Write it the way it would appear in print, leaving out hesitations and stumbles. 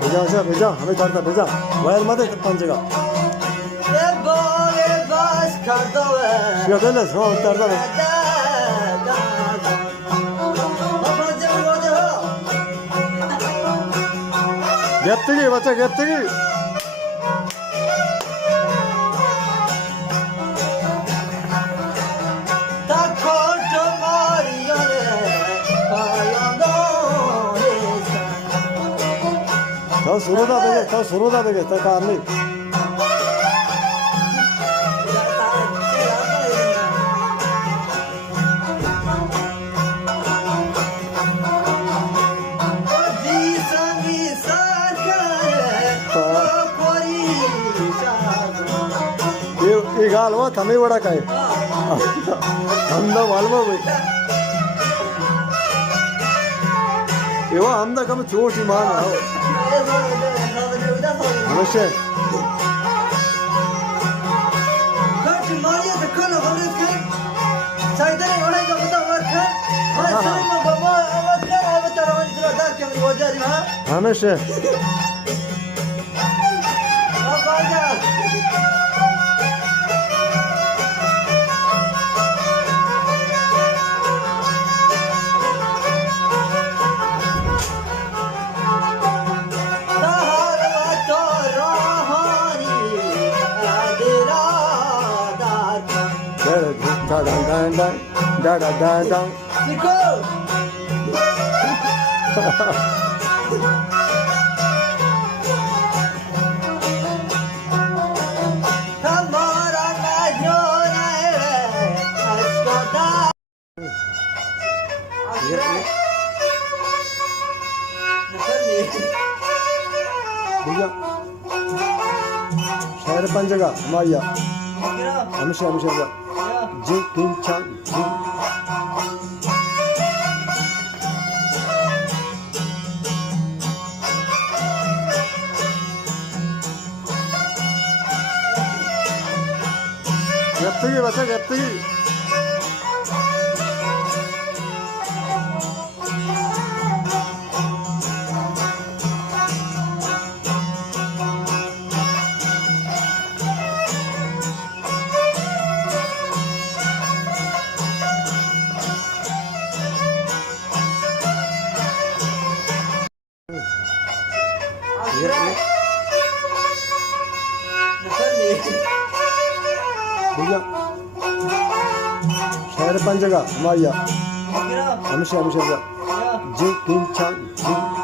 भेजा हमें छोड़ता भेजा वायर मत पंचेगा शिकायत हो उतारता गैप्तगी बच्चा गैप्तगी था सुरोदा देखे था कार नहीं ये गाल हुआ थमे बड़ा का है हमदा मालूम है ये वो हमदा कम छोटी मान है नमस्ते नमस्ते da da da da Chico भैया शहर पंजगा माया हमेशा हमेशा जी किन चांग जी गप्पी बच्चा गप्पी भैया शहर पंजगा माया हमेशा हमेशा जी किन चांग जी